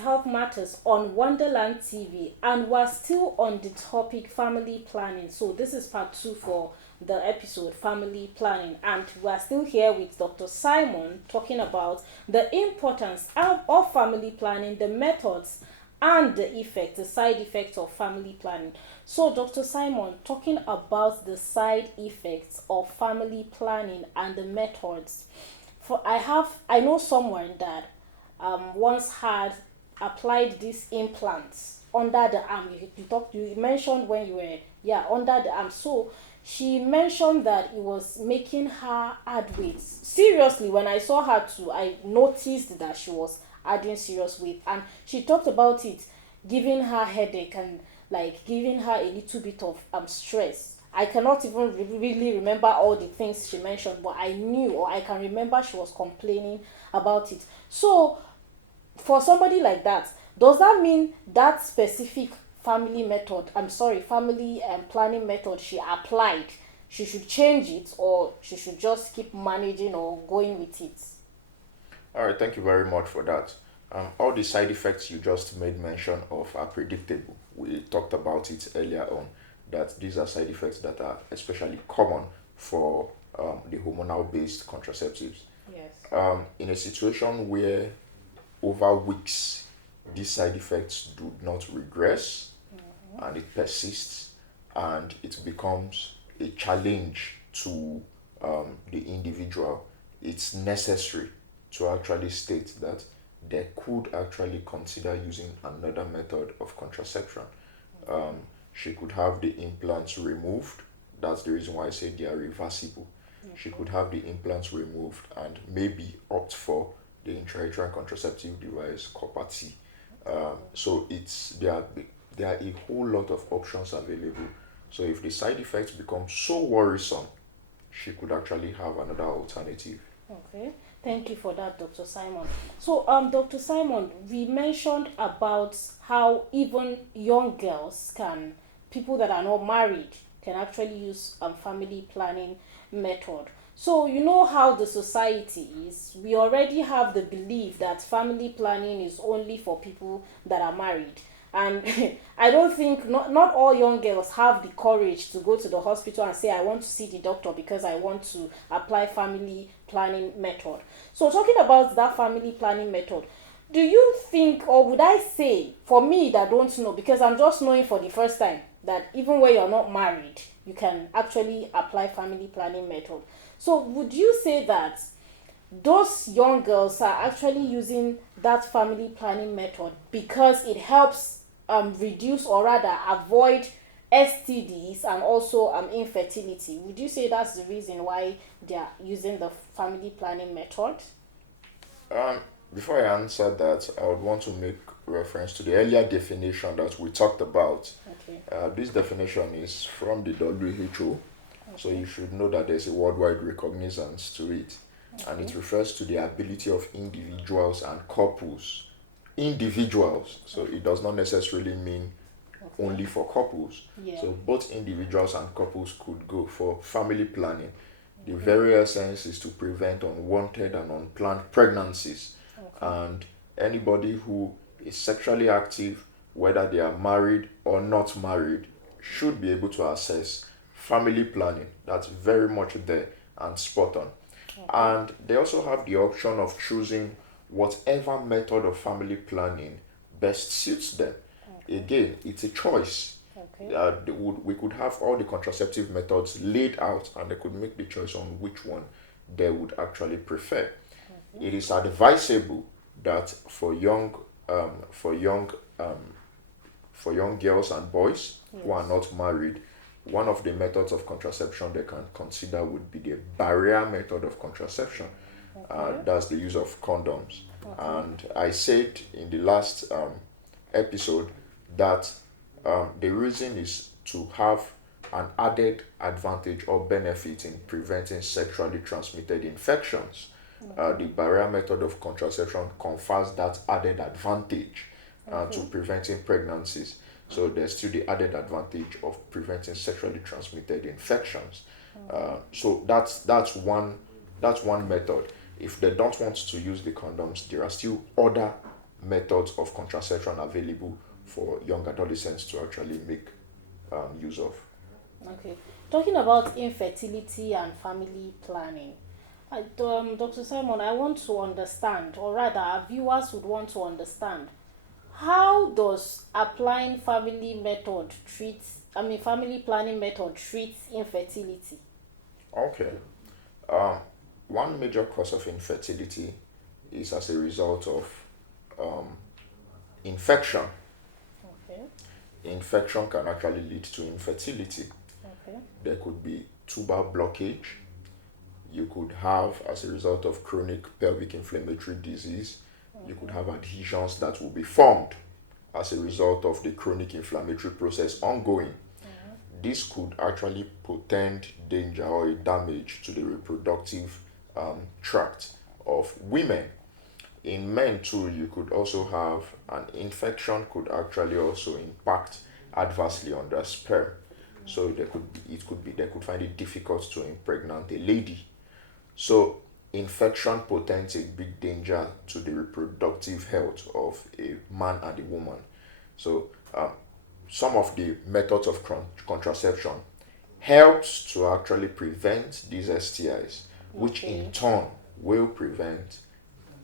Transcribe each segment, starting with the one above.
Health Matters on Wonderland TV, and we're still on the topic family planning. So, this is part two for the episode family planning, and we're still here with Dr. Simon talking about the importance of family planning, the methods, and the effects, the side effects of family planning. So, Dr. Simon, talking about the side effects of family planning and the methods. I know someone that once had applied these implants under the arm. You mentioned when you were, yeah, under the arm. So she mentioned that it was making her add weight. Seriously, when I saw her too, I noticed that she was adding serious weight, and she talked about it giving her headache and like giving her a little bit of stress. I cannot even really remember all the things she mentioned, but I knew, or I can remember, she was complaining about it. So for somebody like that, does that mean that specific family planning method she applied, she should change it, or she should just keep managing or going with it? All right, thank you very much for that. All the side effects you just made mention of are predictable. We talked about it earlier on that these are side effects that are especially common for the hormonal based contraceptives. Yes. In a situation where over weeks these side effects do not regress and it persists and it becomes a challenge to the individual, it's necessary to actually state that they could actually consider using another method of contraception. Um, she could have the implants removed. That's the reason why I say they are reversible. She could have the implants removed and maybe opt for the intrauterine contraceptive device, copper T. So there are a whole lot of options available. So if the side effects become so worrisome, she could actually have another alternative. Okay, thank you for that, Dr. Simon. So, Dr. Simon, we mentioned about how even young girls can, people that are not married, can actually use family planning method. So, you know how the society is. We already have the belief that family planning is only for people that are married. And I don't think, not all young girls have the courage to go to the hospital and say I want to see the doctor because I want to apply family planning method. So talking about that family planning method, do you think, or would I say, for me that don't know, because I'm just knowing for the first time that even when you're not married you can actually apply family planning method. So would you say that those young girls are actually using that family planning method because it helps reduce, or rather avoid, STDs and also infertility? Would you say that's the reason why they are using the family planning method? Um, Before I answer that, I would want to make reference to the earlier definition that we talked about. Okay. This definition is from the WHO, so Okay. you should know that there's a worldwide recognizance to it, and Okay. it refers to the ability of individuals and couples. Individuals, so it does not necessarily mean Okay. only for couples. Yeah. So both individuals and couples could go for family planning. The Okay. very essence is to prevent unwanted and unplanned pregnancies. Okay. And anybody who is sexually active, whether they are married or not married, should be able to access family planning. That's very much there and spot on. Okay. And they also have the option of choosing whatever method of family planning best suits them. Okay. Again, it's a choice. Okay. We could have all the contraceptive methods laid out and they could make the choice on which one they would actually prefer. Okay. It is advisable that um, for young um, for young girls and boys who are Yes. not married, one of the methods of contraception they can consider would be the barrier method of contraception. Okay. That's the use of condoms. Okay. And I said in the last episode that the reason is to have an added advantage or benefit in preventing sexually transmitted infections. The Okay. barrier method of contraception confers that added advantage to Okay. preventing pregnancies. So there's still the added advantage of preventing sexually transmitted infections. So that's one method. If they don't want to use the condoms, there are still other methods of contraception available for young adolescents to actually make use of. Okay. Talking about infertility and family planning, Dr. Simon, I want to understand, or rather, our viewers would want to understand, how does applying family planning method treats infertility? Okay. Um, One major cause of infertility is as a result of um, infection. Okay. Infection can actually lead to infertility. Okay. There could be tubal blockage. You could have, as a result of chronic pelvic inflammatory disease, you could have adhesions that will be formed as a result of the chronic inflammatory process ongoing. This could actually portend danger or a damage to the reproductive tract of women. In men too, you could also have an infection could actually also impact adversely on the sperm. So they could find it difficult to impregnate a lady. So infection portends a big danger to the reproductive health of a man and a woman. So some of the methods of contraception helps to actually prevent these STIs, which in Okay. turn will prevent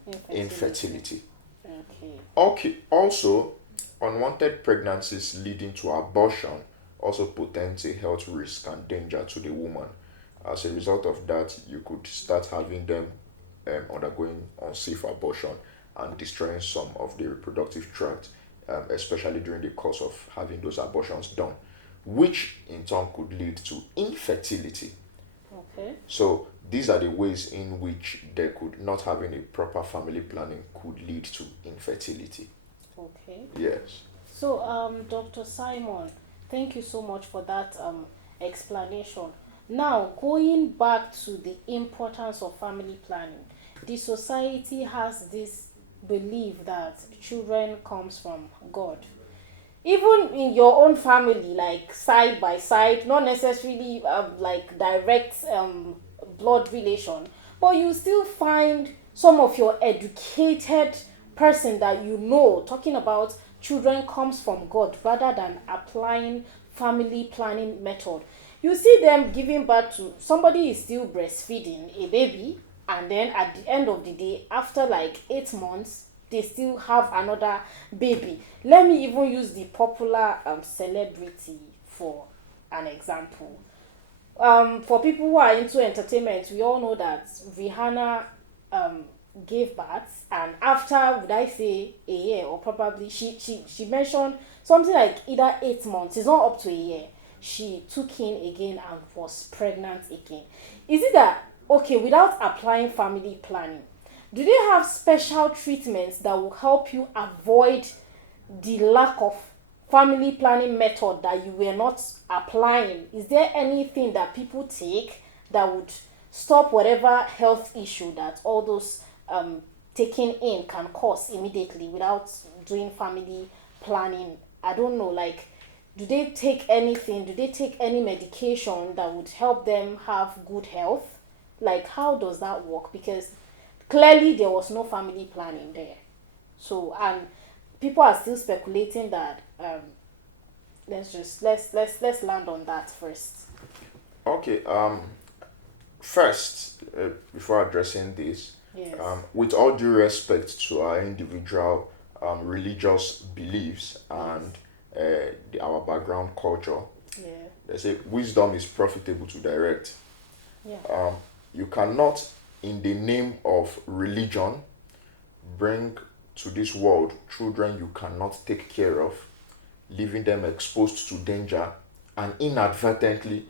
Infertility. infertility. Okay. Okay, also, unwanted pregnancies leading to abortion also portends a health risk and danger to the woman. As a result of that, you could start having them undergoing unsafe abortion and destroying some of the reproductive tract, especially during the course of having those abortions done, which in turn could lead to infertility. Okay. So these are the ways in which they could not having a proper family planning could lead to infertility. Okay. Yes. So, Dr. Simon, thank you so much for that explanation. Now, going back to the importance of family planning, the society has this belief that children comes from God. Even in your own family, like side by side, not necessarily like direct blood relation, but you still find some of your educated person that you know talking about children comes from God rather than applying family planning method. You see them giving birth to somebody is still breastfeeding a baby, and then at the end of the day, after like 8 months, they still have another baby. Let me even use the popular celebrity for an example. For people who are into entertainment, we all know that Rihanna um gave birth, and after, would I say, a year, or probably she mentioned something like either 8 months, it's not up to a year, she took in again and was pregnant again. Is it that, okay, without applying family planning, do they have special treatments that will help you avoid the lack of family planning method that you were not applying? Is there anything that people take that would stop whatever health issue that all those taking in can cause immediately without doing family planning? I don't know, like, do they take anything? Do they take any medication that would help them have good health? Like, how does that work? Because clearly there was no family planning there. So, and people are still speculating that let's land on that first. Okay. First, before addressing this, Yes. with all due respect to our individual religious beliefs and our background culture, Yeah. they say wisdom is profitable to direct. Yeah. You cannot, in the name of religion, bring to this world children you cannot take care of, leaving them exposed to danger, and inadvertently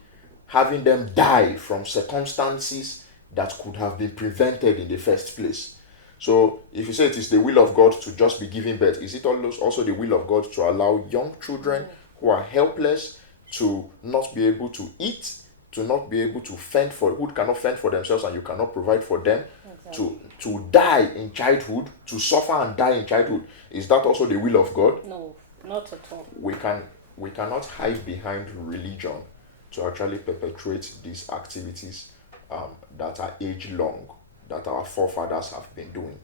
having them die from circumstances that could have been prevented in the first place. So, if you say it is the will of God to just be giving birth, is it also the will of God to allow young children who are helpless to not be able to eat, to not be able to fend for, who cannot fend for themselves and you cannot provide for them, Exactly. to die in childhood, to suffer and die in childhood? Is that also the will of God? No, not at all. We cannot hide behind religion to actually perpetuate these activities that are age long, that our forefathers have been doing.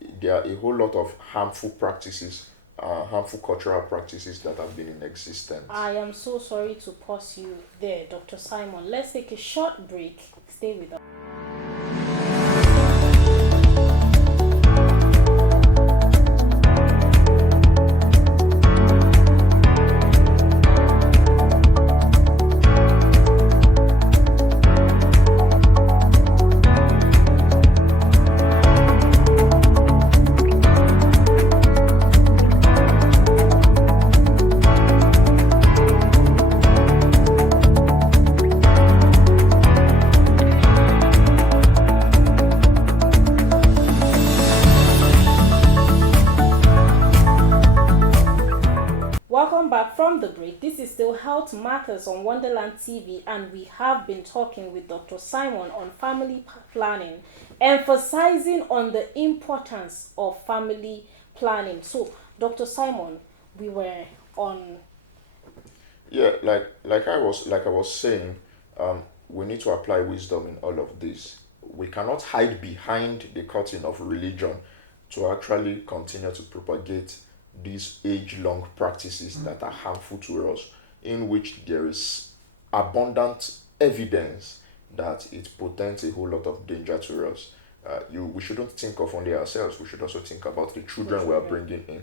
there are a whole lot of harmful practices, harmful cultural practices that have been in existence. I am so sorry to pause you there, Dr. Simon. Let's take a short break. Stay with us. Welcome back from the break. This is still Health Matters on Wonderland TV, and we have been talking with Dr. Simon on family planning, emphasizing on the importance of family planning. So, Dr. Simon, we were on. Yeah, like I was saying, we need to apply wisdom in all of this. We cannot hide behind the curtain of religion to actually continue to propagate these age-long practices that are harmful to us, in which there is abundant evidence that it portends a whole lot of danger to us. We shouldn't think of only ourselves. We should also think about the children we are bringing in.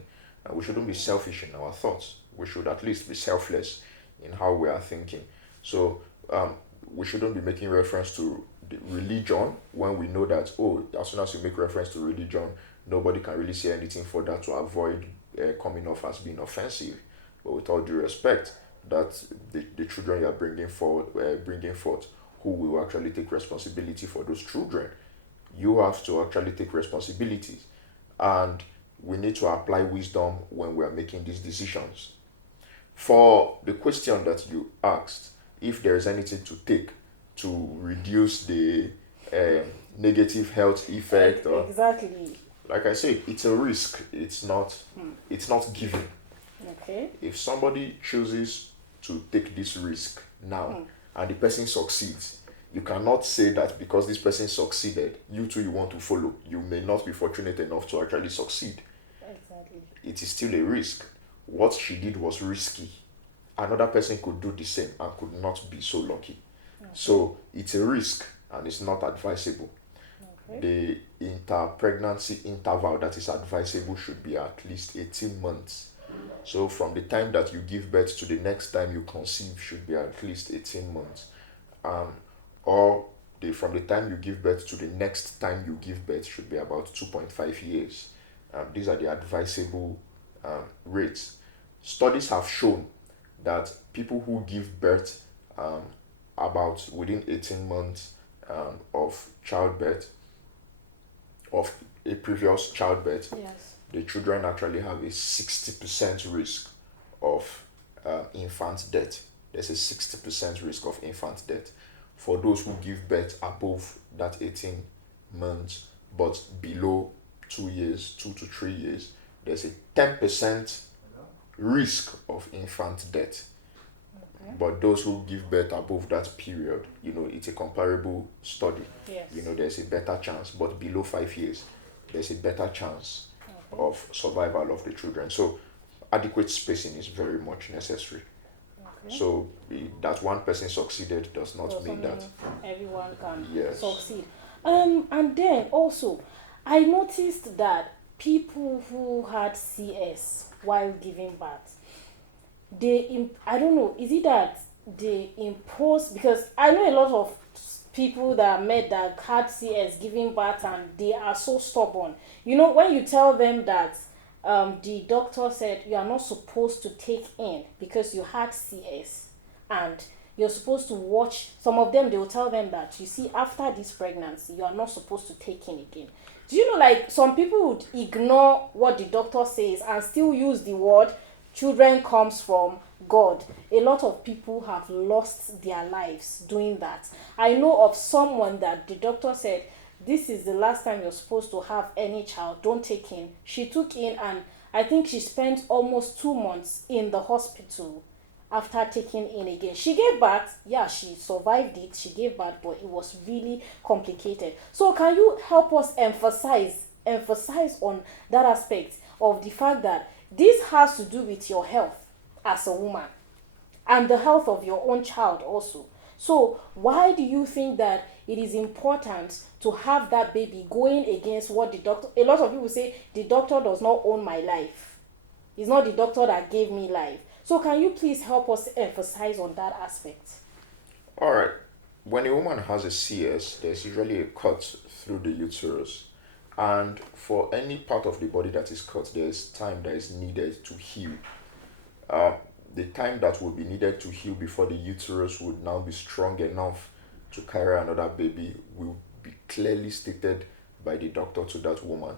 We shouldn't be selfish in our thoughts. We should at least be selfless in how we are thinking. So we shouldn't be making reference to the religion when we know that, oh, as soon as you make reference to religion, nobody can really say anything for that to avoid coming off as being offensive. But with all due respect, that the children you are bringing forth, who will actually take responsibility for those children. You have to actually take responsibilities, and we need to apply wisdom when we are making these decisions. For the question that you asked, if there is anything to take to reduce the negative health effect, or Exactly. like I said, it's a risk. It's not given. Okay. If somebody chooses to take this risk now and the person succeeds, you cannot say that because this person succeeded, you too you want to follow. You may not be fortunate enough to actually succeed. Exactly. It is still a risk. What she did was risky. Another person could do the same and could not be so lucky. So it's a risk and it's not advisable. Okay. The pregnancy interval that is advisable should be at least 18 months. So from the time that you give birth to the next time you conceive should be at least 18 months. Or from the time you give birth to the next time you give birth should be about 2.5 years. These are the advisable rates. Studies have shown that people who give birth about within 18 months of childbirth, of a previous childbirth, Yes. the children actually have a 60% risk of infant death. There's a 60% risk of infant death. For those who give birth above that 18 months but below 2 years, 2 to 3 years, there's a 10% risk of infant death. But those who give birth above that period, it's a comparable study. Yes. There's a better chance, but below 5 years, there's a better chance of survival of the children. So adequate spacing is very much necessary. Okay. So that one person succeeded does not Doesn't mean that. mean everyone can Yes. succeed. And then also, I noticed that people who had CS while giving birth, I don't know, is it that they impose, because I know a lot of people that I met that had CS giving birth and they are so stubborn. When you tell them that the doctor said you are not supposed to take in because you had CS, and you're supposed to watch, some of them, they will tell them that, you see, after this pregnancy you are not supposed to take in again. Do you know, like, some people would ignore what the doctor says and still use the word children comes from God. A lot of people have lost their lives doing that. I know of someone that the doctor said, this is the last time you're supposed to have any child, don't take in. She took in, and I think she spent almost 2 months in the hospital after taking in again. She gave birth, yeah, she survived it, she gave birth, but it was really complicated. So can you help us emphasize emphasize on that aspect of the fact that this has to do with your health as a woman and the health of your own child also. So why do you think that it is important to have that baby going against what the doctor, a lot of people say the doctor does not own my life, it's not the doctor that gave me life. So can you please help us emphasize on that aspect? All right. When a woman has a CS, there's usually a cut through the uterus. And for any part of the body that is cut, there's time that is needed to heal. Uh, the time that will be needed to heal before the uterus would now be strong enough to carry another baby will be clearly stated by the doctor to that woman.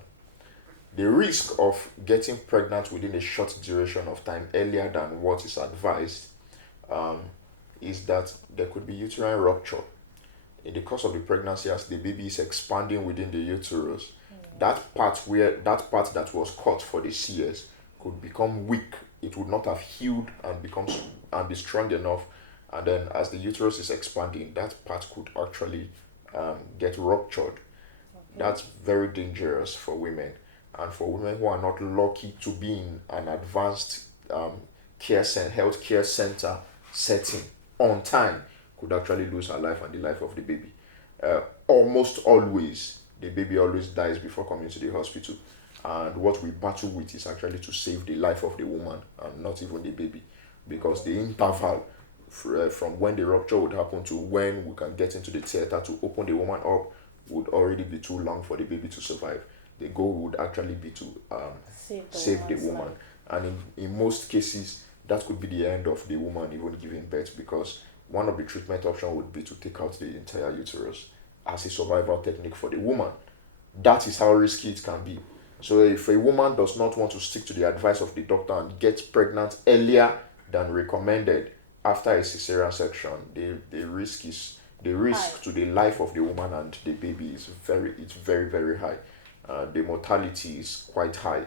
The risk of getting pregnant within a short duration of time earlier than what is advised um, is that there could be uterine rupture in the course of the pregnancy as the baby is expanding within the uterus. That part that was cut for the CS could become weak. It would not have healed and and be strong enough. And then as the uterus is expanding, that part could actually get ruptured. That's very dangerous for women, and for women who are not lucky to be in an advanced health care center setting on time could actually lose her life and the life of the baby. Almost always, the baby always dies before coming to the hospital, and what we battle with is actually to save the life of the woman and not even the baby, because the interval from when the rupture would happen to when we can get into the theater to open the woman up would already be too long for the baby to survive. The goal would actually be to save the woman. And in most cases, that could be the end of the woman even giving birth, because one of the treatment options would be to take out the entire uterus as a survival technique for the woman. That is how risky it can be. So if a woman does not want to stick to the advice of the doctor and get pregnant earlier than recommended after a cesarean section, the risk to the life of the woman and the baby is very very high. The mortality is quite high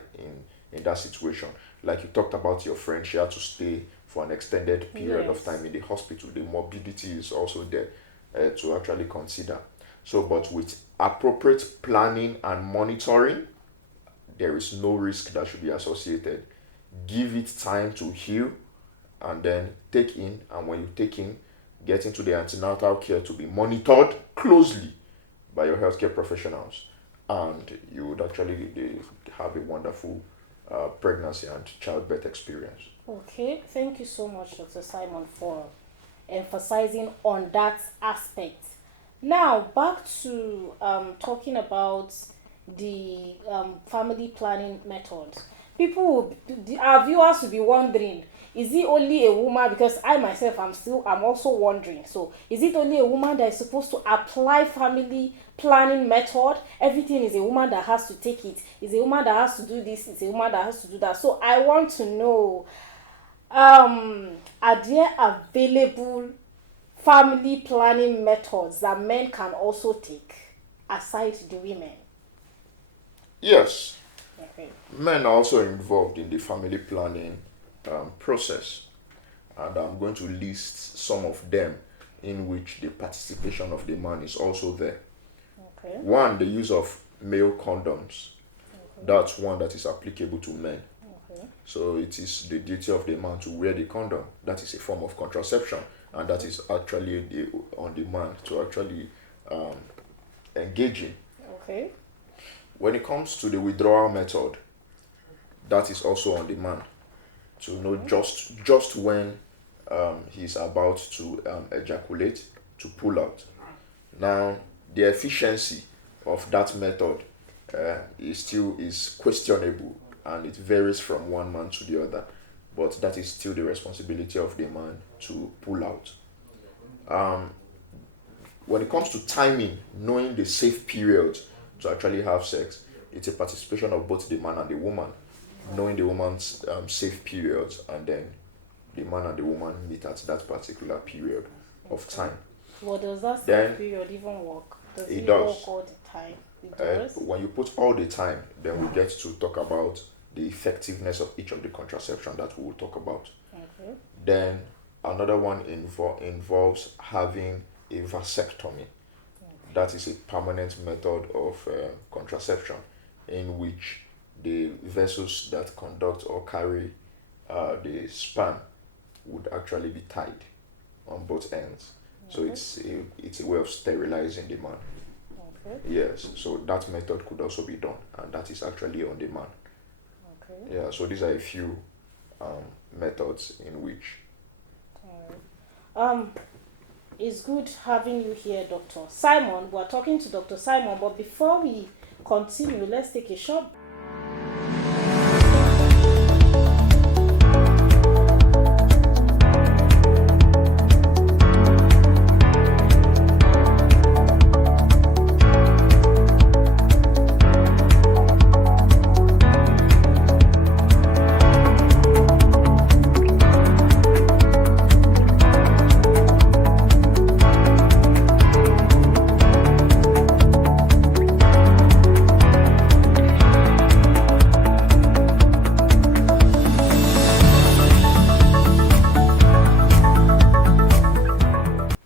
in that situation. Like you talked about your friend, she had to stay for an extended period of time in the hospital. The morbidity is also there to actually consider. So, but with appropriate planning and monitoring, there is no risk that should be associated. Give it time to heal, and then and when you take in, get into the antenatal care to be monitored closely by your healthcare professionals, and you would actually have a wonderful pregnancy and childbirth experience. Okay, thank you so much, Dr. Simon, for emphasizing on that aspect. Now, back to talking about the family planning methods. Our viewers will be wondering, is it only a woman? Because I myself, I'm also wondering. So, is it only a woman that is supposed to apply family planning method? Everything is a woman that has to take it. Is a woman that has to do this. It's a woman that has to do that. So, I want to know, are there available family planning methods that men can also take aside the women? Yes, Okay. men are also involved in the family planning process, and I'm going to list some of them in which the participation of the man is also there. Okay. One, the use of male condoms. That's one that is applicable to men. Okay. So it is the duty of the man to wear the condom. That is a form of contraception, and that is actually on the man to actually um, engage in. Okay. When it comes to the withdrawal method, that is also on the man to know just when he's about to ejaculate, to pull out. Now, the efficiency of that method is questionable, and it varies from one man to the other. But that is still the responsibility of the man to pull out. When it comes to timing, knowing the safe period to actually have sex, it's a participation of both the man and the woman, knowing the woman's safe periods, and then the man and the woman meet at that particular period of time. Well, does that Then period even work? Does it it does. work all the time? It does? When you put all the time, then we get to talk about the effectiveness of each of the contraception that we will talk about. Okay. Then another one involves having a vasectomy. That is a permanent method of contraception in which the vessels that conduct or carry the sperm would actually be tied on both ends. So it's a way of sterilizing the man. Okay. Yes, so that method could also be done, and that is actually on demand. Okay. Yeah, so these are a few methods in which. Um, it's good having you here, Dr. Simon. We're talking to Dr. Simon, but before we continue, let's take a short.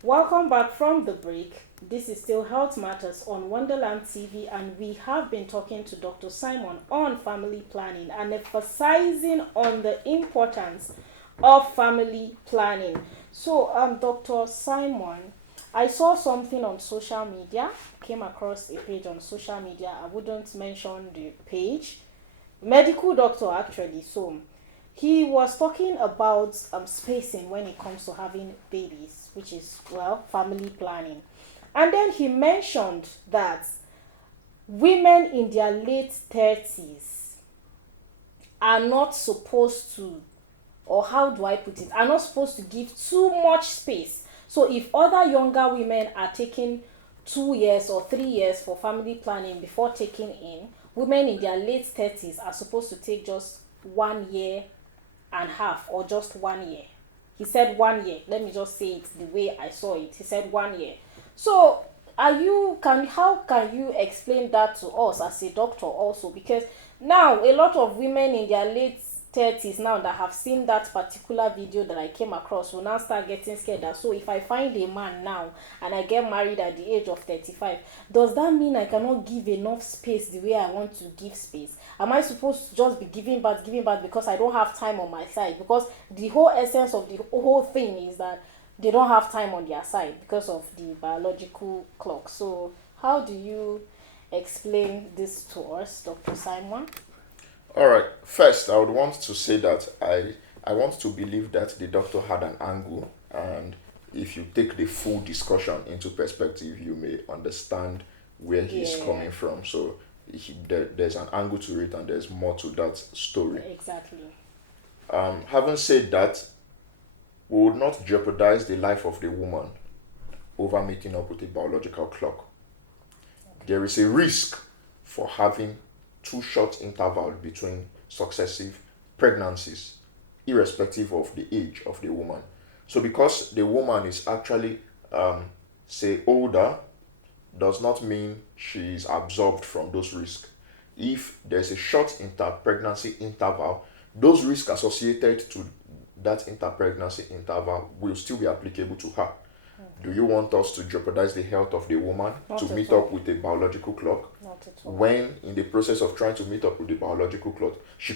Welcome back from the break. This is still Health Matters on Wonderland TV, and we have been talking to Dr. Simon on family planning and emphasizing on the importance of family planning. So, Dr. Simon, I saw something on social media, came across a page on social media. I wouldn't mention the page. Medical doctor, actually. So, he was talking about spacing when it comes to having babies, which is, well, family planning. And then he mentioned that women in their late 30s are not supposed to, or how do I put it, are not supposed to give too much space. So if other younger women are taking 2 years or 3 years for family planning before taking in, women in their late 30s are supposed to take just 1 year and half, or just 1 year. He said 1 year. Let me just say it the way I saw it. He said 1 year. So how can you explain that to us as a doctor also? Because now a lot of women in their late 30s now that have seen that particular video that I came across will now start getting scared that, so if I find a man now and I get married at the age of 35, does that mean I cannot give enough space the way I want to give space? Am I supposed to just be giving birth because I don't have time on my side? Because the whole essence of the whole thing is that they don't have time on their side because of the biological clock. So how do you explain this to us, Dr. Simon? All right. First, I would want to say that I want to believe that the doctor had an angle, and if you take the full discussion into perspective, you may understand where he's coming from. So there's an angle to it, and there's more to that story. Exactly. Having said that, we would not jeopardize the life of the woman over meeting up with a biological clock. There is a risk for having too short interval between successive pregnancies, irrespective of the age of the woman. So because the woman is actually, say, older, does not mean she is absorbed from those risks. If there's a short pregnancy interval, those risks associated to that interpregnancy interval will still be applicable to her. Do you want us to jeopardize the health of the woman to meet up with a biological clock? Not at all. When in the process of trying to meet up with the biological clock, she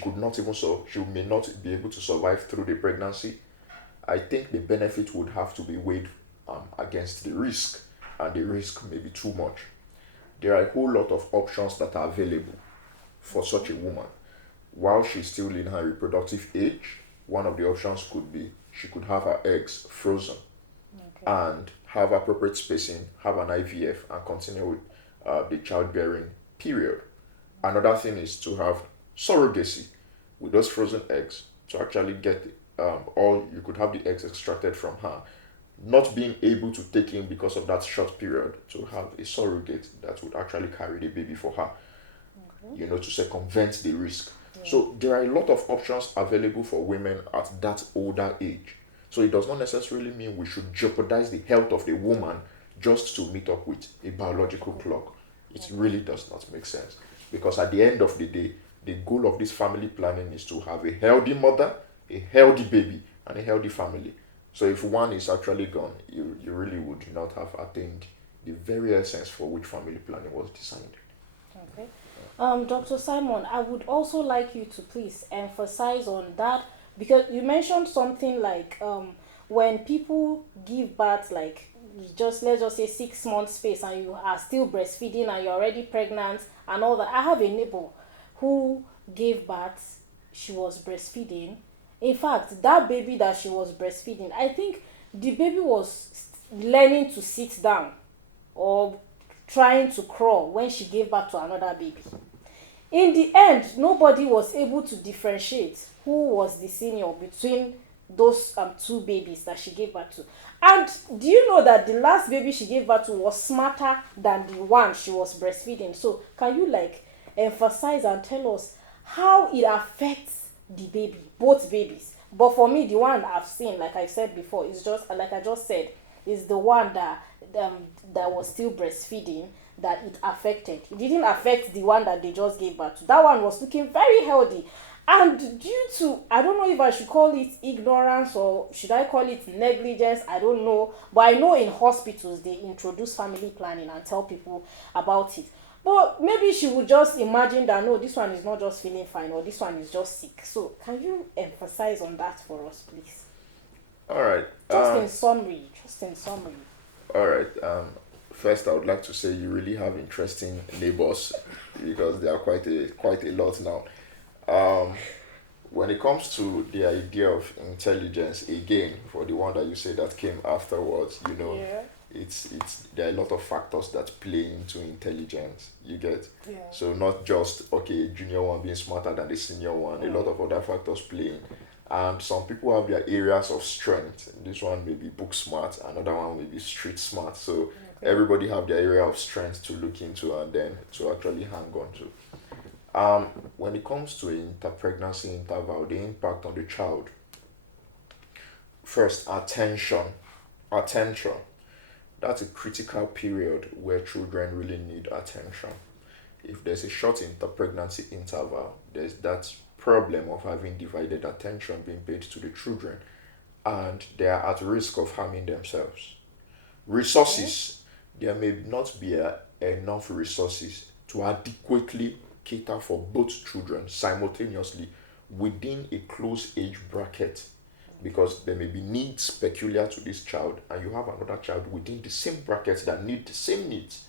may not be able to survive through the pregnancy? I think the benefit would have to be weighed against the risk, and the risk may be too much. There are a whole lot of options that are available for such a woman. While she's still in her reproductive age, one of the options could be she could have her eggs frozen and have appropriate spacing, have an IVF, and continue with the childbearing period. Another thing is to have surrogacy with those frozen eggs to actually get, or you could have the eggs extracted from her, not being able to take in because of that short period, to have a surrogate that would actually carry the baby for her, to circumvent the risk. So there are a lot of options available for women at that older age. So it does not necessarily mean we should jeopardize the health of the woman just to meet up with a biological clock. It really does not make sense. Because at the end of the day, the goal of this family planning is to have a healthy mother, a healthy baby, and a healthy family. So if one is actually gone, you really would not have attained the very essence for which family planning was designed. Okay. Dr. Simon, I would also like you to please emphasize on that because you mentioned something like when people give birth, like just let's just say 6 months space, and you are still breastfeeding and you're already pregnant and all that. I have a neighbor who gave birth, she was breastfeeding. In fact, that baby that she was breastfeeding, I think the baby was learning to sit down or trying to crawl when she gave birth to another baby. In the end, nobody was able to differentiate who was the senior between those two babies that she gave birth to. And do you know that the last baby she gave birth to was smarter than the one she was breastfeeding? So can you like emphasize and tell us how it affects the baby, both babies? But for me, the one I've seen, like I said before, is just like I just said, is the one that was still breastfeeding, that it affected. It didn't affect the one that they just gave birth to. That one was looking very healthy. And due to, I don't know if I should call it ignorance or should I call it negligence, I don't know. But I know in hospitals they introduce family planning and tell people about it. But maybe she would just imagine that no, this one is not just feeling fine or this one is just sick. So can you emphasize on that for us, please? All right. Just in summary. Just in summary. All right. First, I would like to say you really have interesting neighbors because there are quite a lot now. When it comes to the idea of intelligence, again, for the one that you say that came afterwards, Yeah. it's there are a lot of factors that play into intelligence. You get, Yeah. so not just okay, junior one being smarter than the senior one. A lot of other factors play in. And some people have their areas of strength. This one may be book smart, another one may be street smart. So everybody have their area of strength to look into and then to actually hang on to. When it comes to pregnancy interval, the impact on the child. First, attention. Attention. That's a critical period where children really need attention. If there's a short pregnancy interval, there's that problem of having divided attention being paid to the children, and they are at risk of harming themselves. Resources, there may not be enough resources to adequately cater for both children simultaneously within a close age bracket, because there may be needs peculiar to this child and you have another child within the same bracket that need the same needs.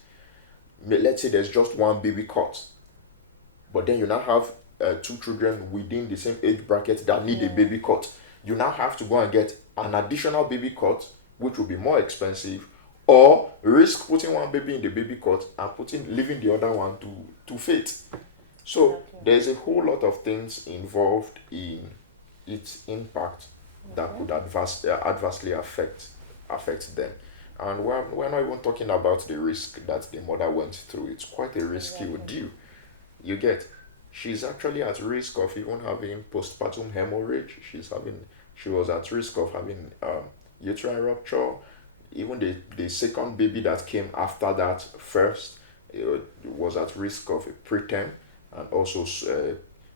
Let's say there's just one baby cot, but then you now have two children within the same age bracket that need a baby cot. You now have to go and get an additional baby cot, which will be more expensive, or risk putting one baby in the baby cot and leaving the other one to fate. So there's a whole lot of things involved in its impact that could adversely affect them. And we're not even talking about the risk that the mother went through. It's quite a risky ordeal. You get, she's actually at risk of even having postpartum hemorrhage. She was at risk of having uterine rupture. Even the second baby that came after that first was at risk of a preterm and also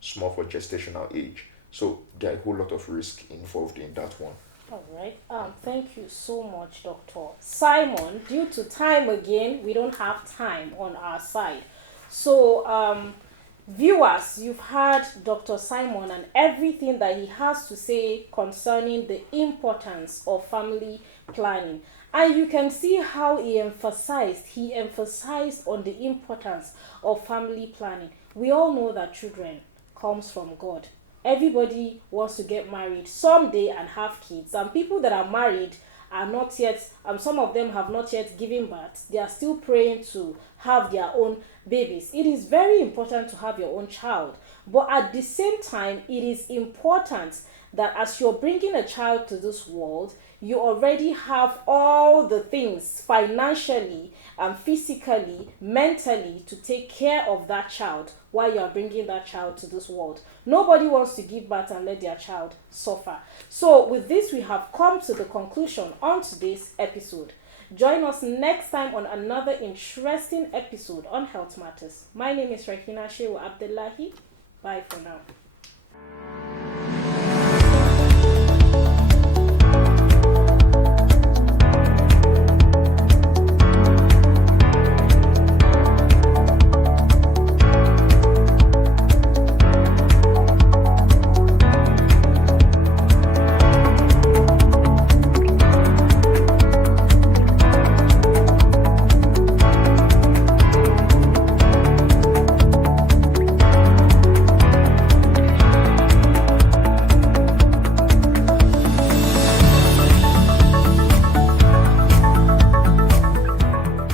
small for gestational age. So there are a whole lot of risk involved in that one. All right. Thank you so much, Dr. Simon. Due to time again, we don't have time on our side. So, viewers, you've heard Dr. Simon and everything that he has to say concerning the importance of family planning. And you can see how he emphasized on the importance of family planning. We all know that children comes from God. Everybody wants to get married someday and have kids. And people that are married are not yet, some of them have not yet given birth. They are still praying to have their own babies. It is very important to have your own child. But at the same time, it is important that as you're bringing a child to this world, you already have all the things financially and physically, mentally to take care of that child while you are bringing that child to this world. Nobody wants to give birth and let their child suffer. So with this, we have come to the conclusion on today's episode. Join us next time on another interesting episode on Health Matters. My name is Rakina Shewa Abdullahi. Bye for now.